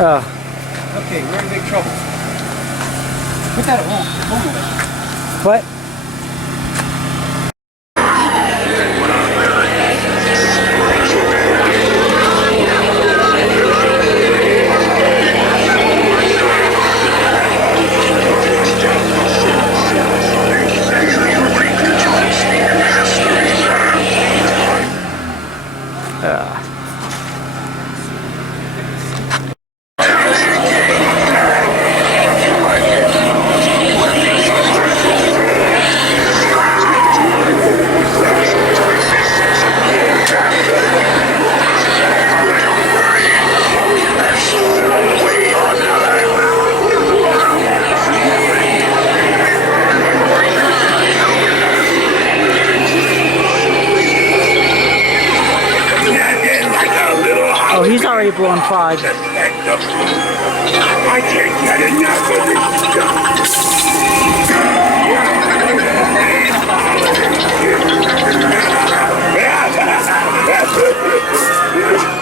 Oh. Okay, we're in big trouble. Put that at home. What? Oh, he's already blown 5. I can't get enough of this stuff.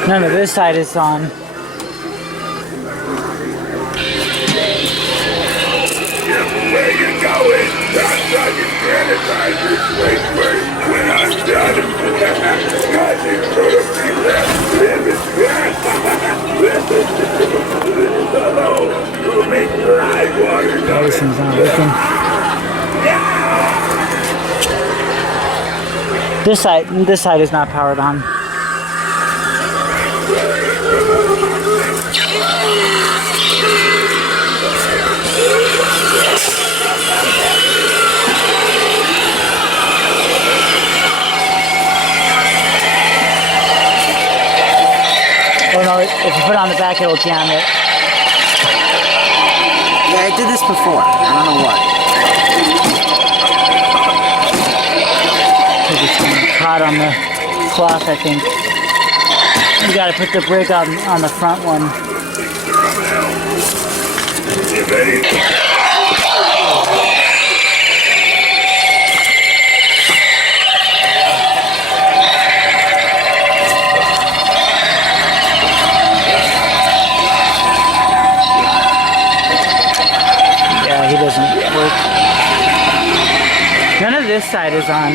None of this side is on. Where you going? This side is not powered on. Oh no, if you put it on the back, it'll jam it. Yeah, I did this before. I don't know what. It's caught on the cloth, I think. You gotta put the brake on the front one. Yeah, he doesn't work. None of this side is on.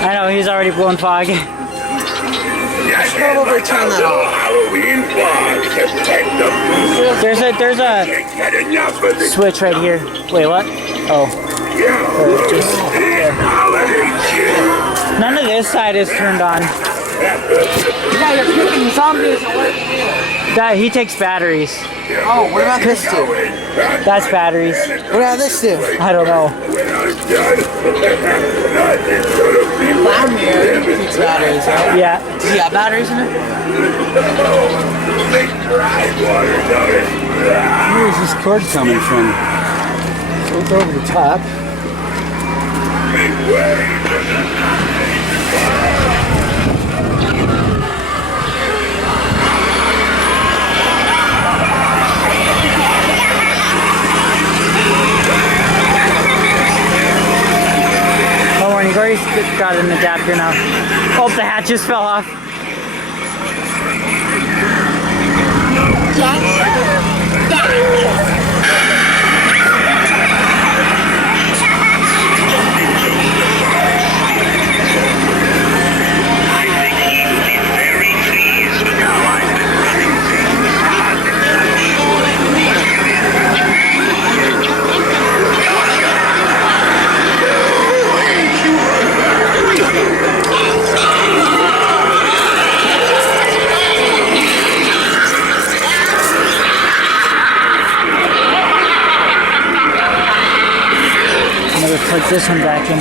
I know, he's already blowing fog. Probably turn that off. Halloween fog. There's a Had enough of this. switch right here. Wait, what? Oh. None of this side is turned on. Yeah, you're picking zombies away from you. That he takes batteries. Oh, what about this do? That's batteries. What about this do? I don't know. Clown mirror keeps batteries, right? Yeah. Does he have batteries in it? Where is this cord coming from? Look over the top. Oh, and you've already got an adapter now. Oh, the hatch just fell off. Plug this one back in.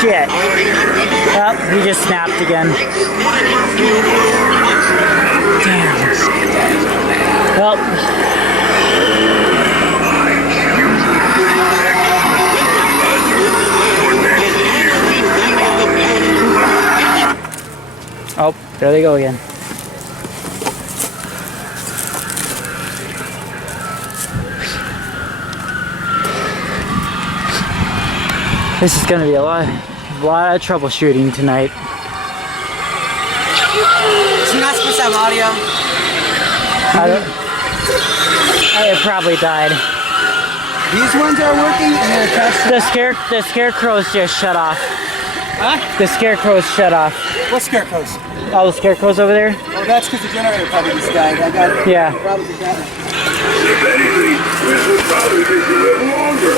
Shit. Oh, he just snapped again. Damn. Well. Oh, there they go again. This is gonna be a lot of troubleshooting tonight. Is he not supposed to have audio? It probably died. These ones are working and they're attached The scarecrows just shut off. Huh? The scarecrows shut off. What scarecrows? All the scarecrows over there? Oh, that's because the generator probably just died. I got Yeah. problems with that. If anything, this will probably make you live longer.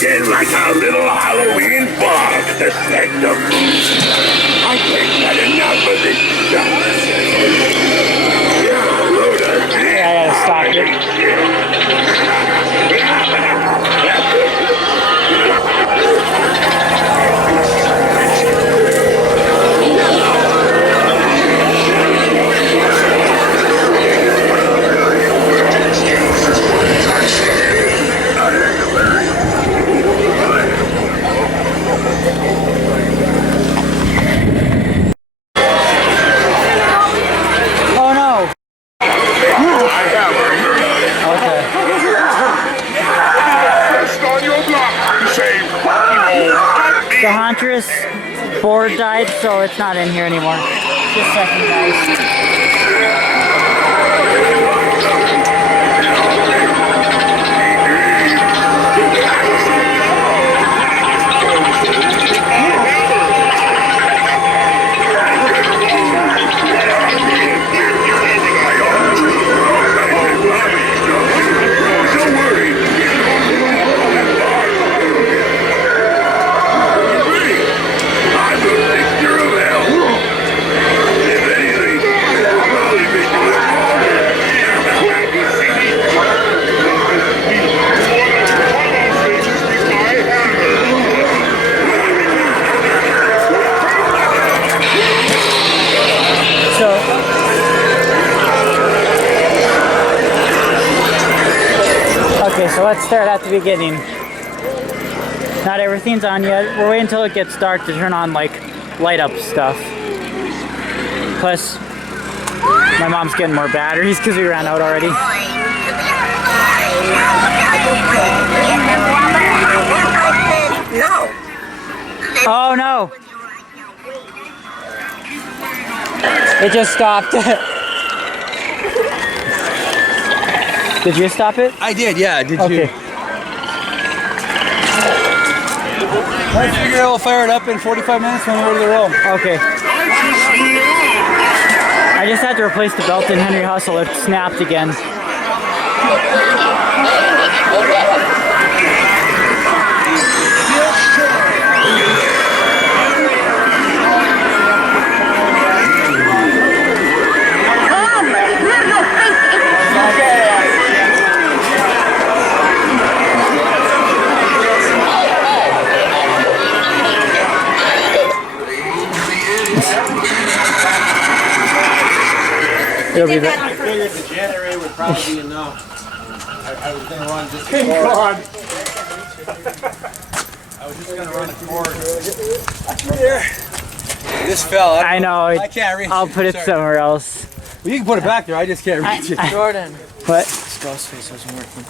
Again, like our little Halloween fog effect of I can't get enough of this stuff. Yeah, Loda. Yeah, I gotta stop it. board died, so it's not in here anymore. Just a second, guys. Okay, so let's start at the beginning. Not everything's on yet. We're waiting until it gets dark to turn on like light up stuff. Plus, my mom's getting more batteries because we ran out already. Oh no! It just stopped. Did you stop it? I did, yeah. Did okay. you? Let's figure we'll fire it up in 45 minutes when we're to the room. Okay. I just had to replace the belt in Henry Hustle. It snapped again. It'll be better. I figured the generator would probably be enough. I was going to run just a cord. I was just going to run a cord. This fell. I know. I can't reach I'll put it somewhere else. Well, you can put it back there. I just can't reach it. Jordan. What? This ghost face wasn't working.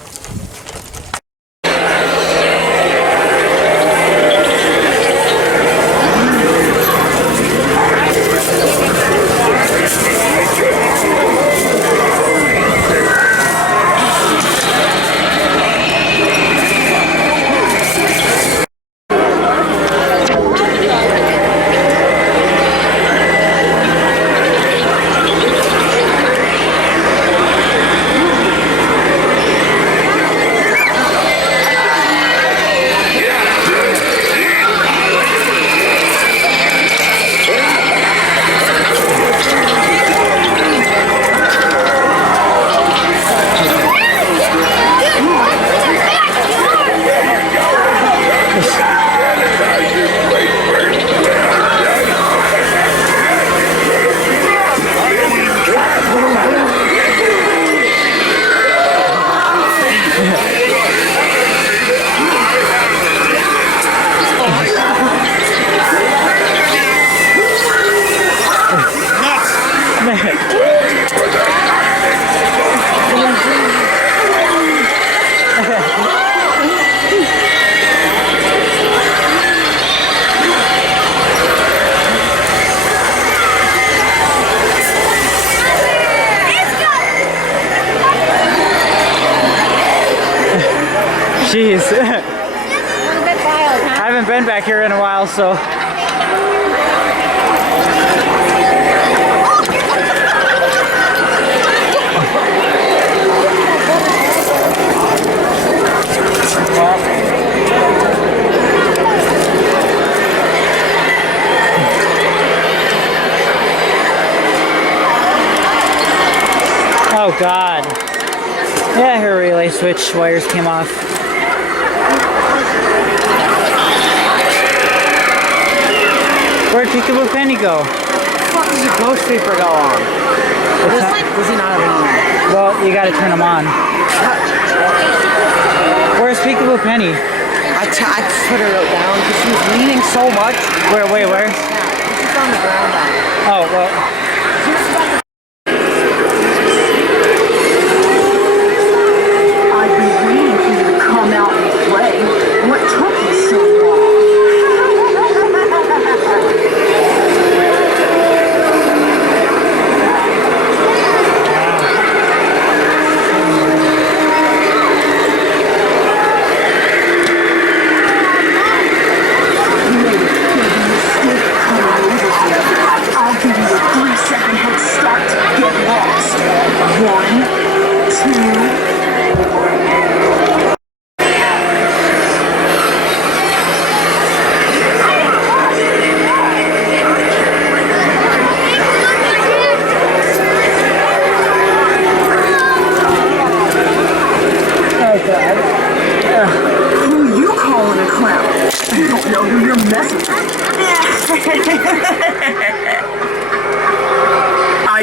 Jeez. I haven't been back here in a while, so. Oh God. Yeah, her relay switch wires came off. Where'd Peekaboo Penny go? What the fuck does the ghost vapor go on? Does he not have on? Well, you gotta turn them on. Where's Peekaboo Penny? I put her down because she was leaning so much. Where? Yeah, she's on the ground now. Oh, well. I've been waiting for you to come out and play. What took you so long?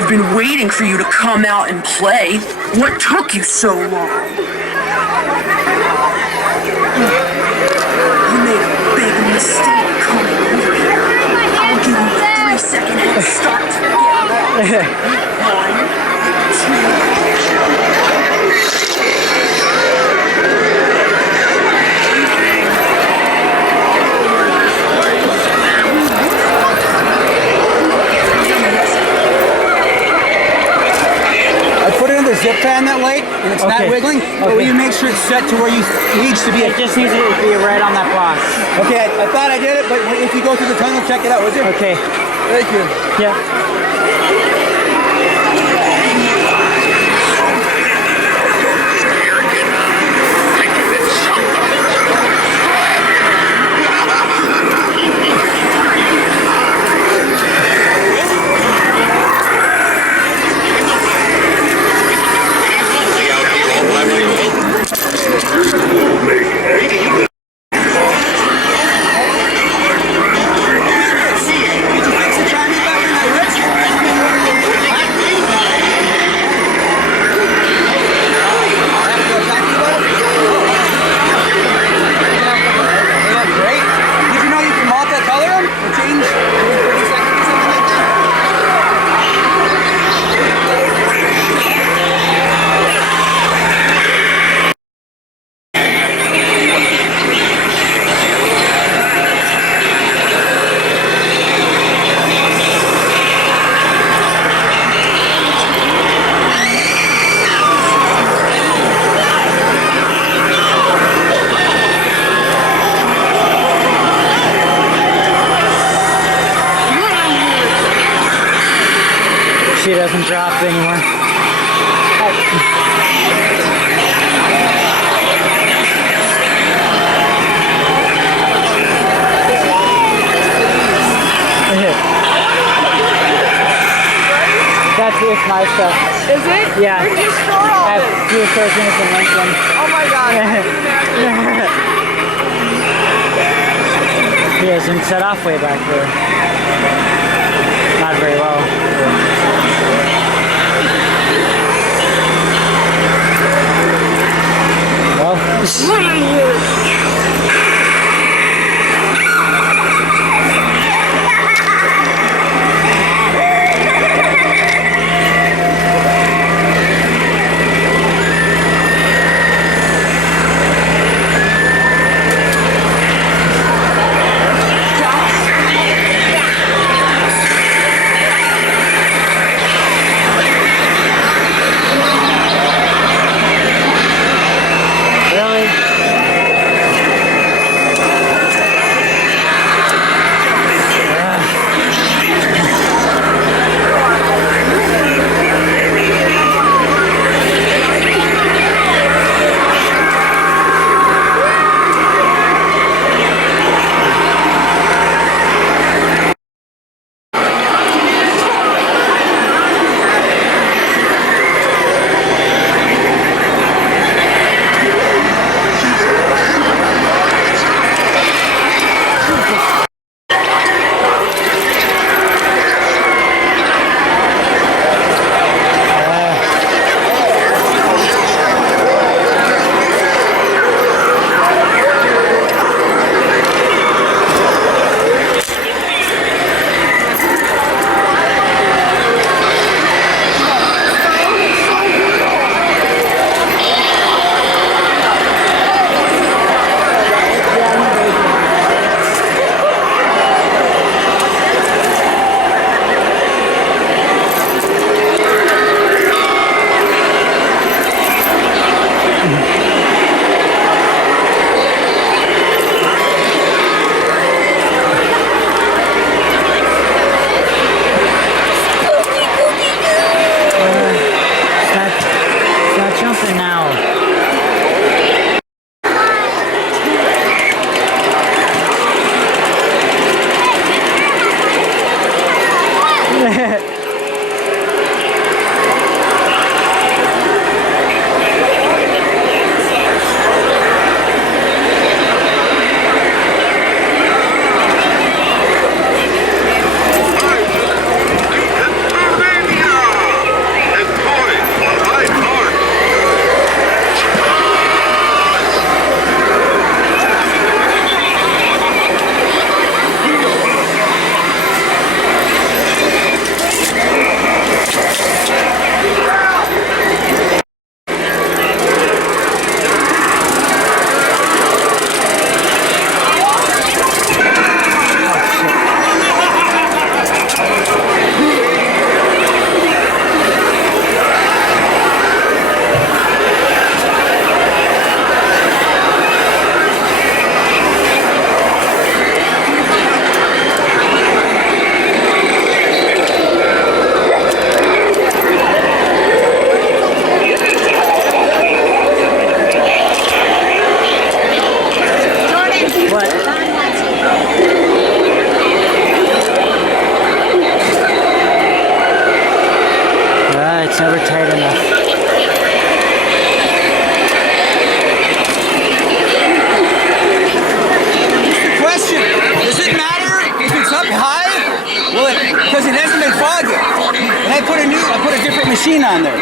I've been waiting for you to come out and play. What took you so long? You made a big mistake coming over here. I'll give you a 3-second head start to get lost. 1, 2. I put it in the zip pad in that light, and it's not Okay. wiggling. But will you make sure it's set to where you needs to be? It just needs to be right on that box. Okay, I thought I did it, but if you go through the tunnel, check it out, would you? Okay. Thank you. Yeah. She doesn't drop anymore. It's my stuff. Is it? Yeah. Where did you store all I have this? few storage units in Lincoln. Oh my god. He isn't set off way back there. Not very well. It's never tight enough. Question, does it matter if it's up high? Well, because it hasn't been fogged yet. And I put a different machine on there. It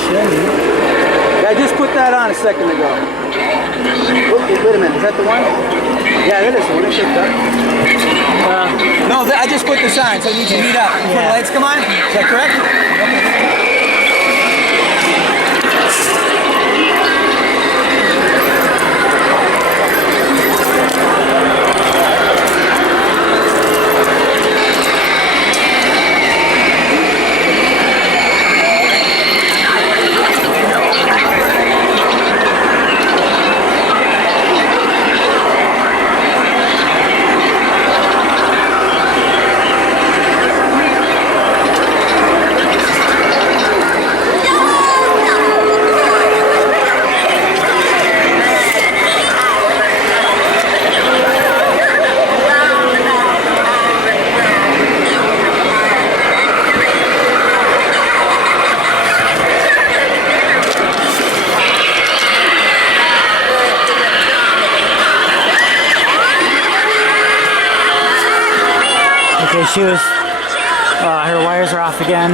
shouldn't. Yeah, I just put that on a second ago. Oh, wait a minute, is that the one? Yeah, that is the one. It shipped up. No, I just put this on, so it needs to heat up before the lights come on. Is that correct? Okay. Okay, she was, her wires are off again.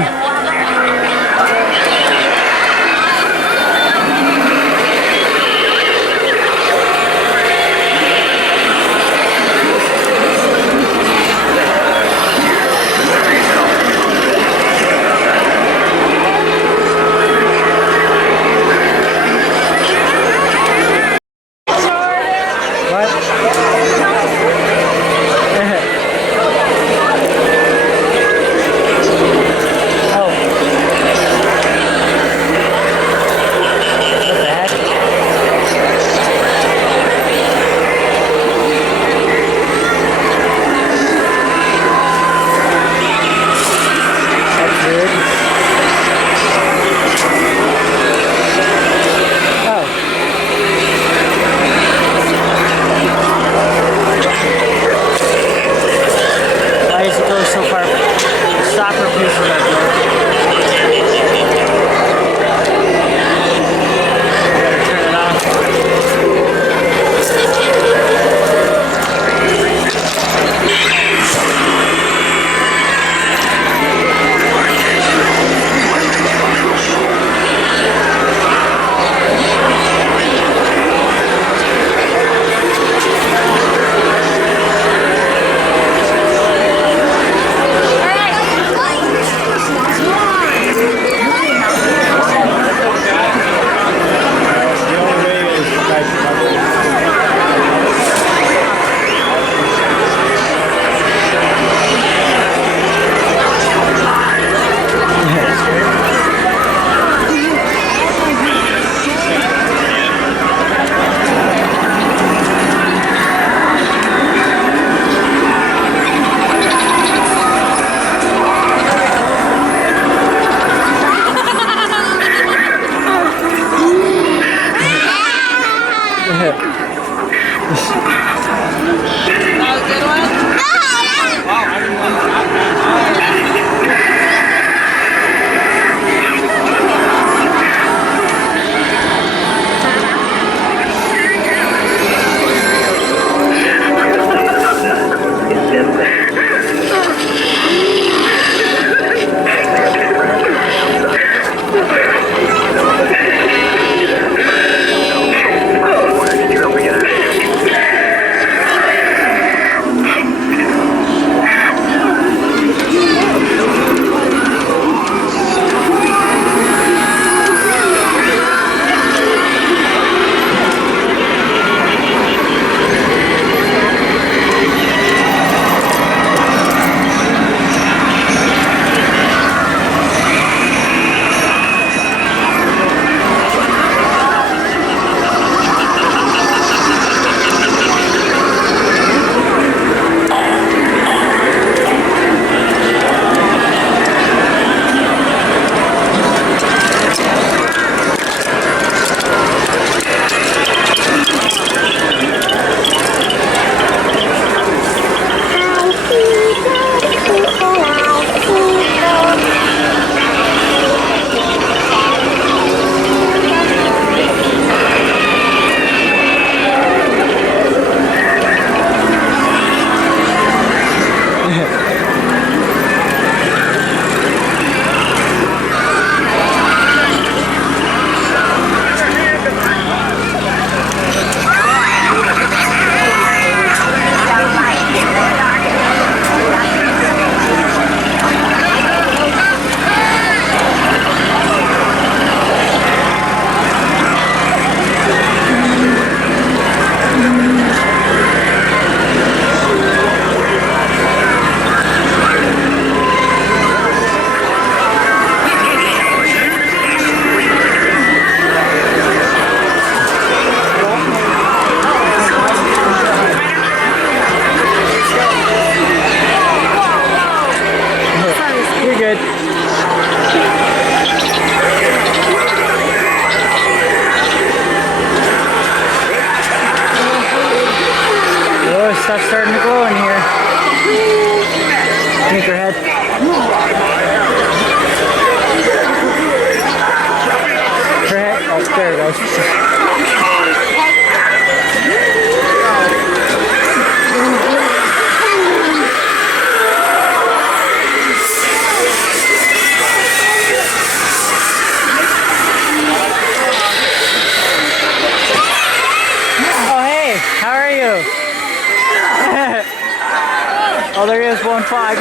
Halo and fog.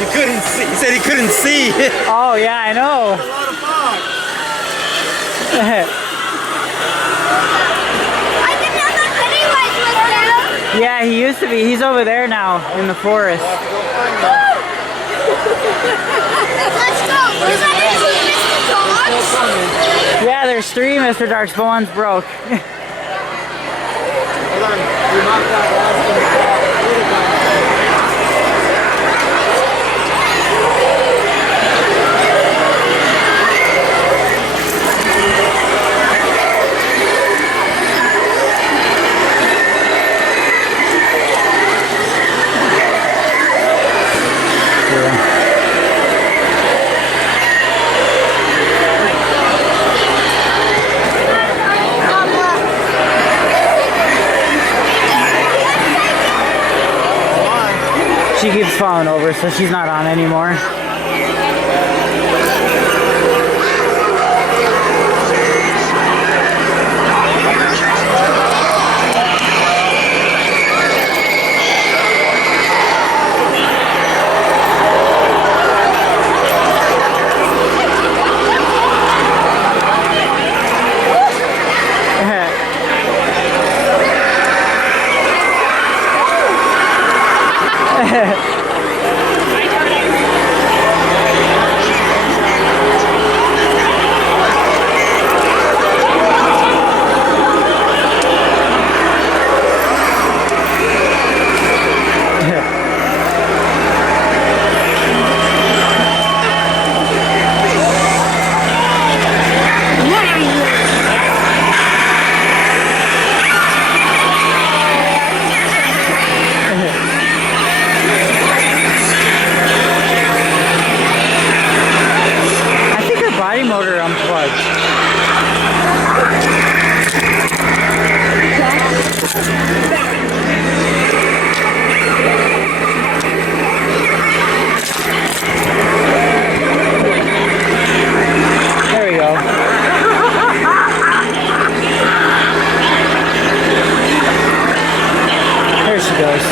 You couldn't see. He said he couldn't see. Oh yeah, I know. A lot of fog. Yeah, he used to be. He's over there now in the forest. Let's go. Was that Mr. Dogs? Yeah, there's 3 Mr. Darks, but one's broke. Hold on. You knocked out the last She keeps falling over, so she's not on anymore. Motor unplugged. There we go. There she goes.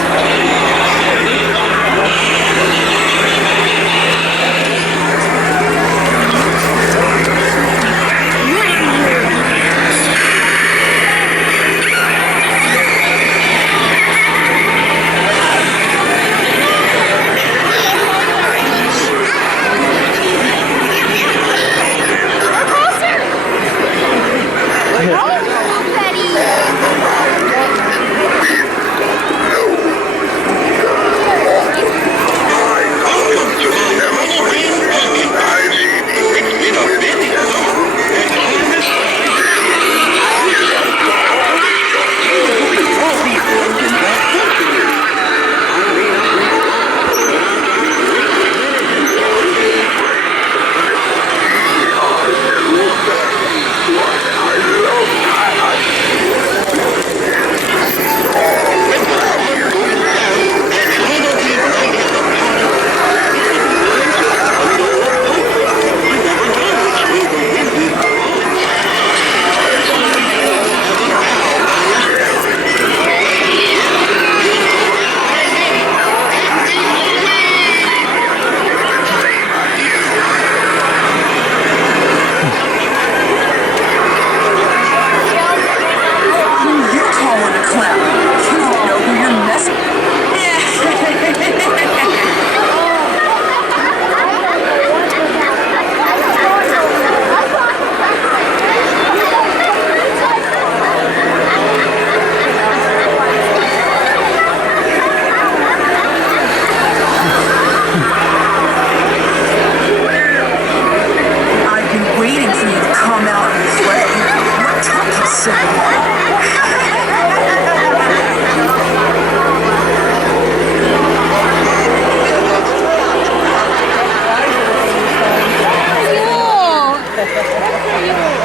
Cool.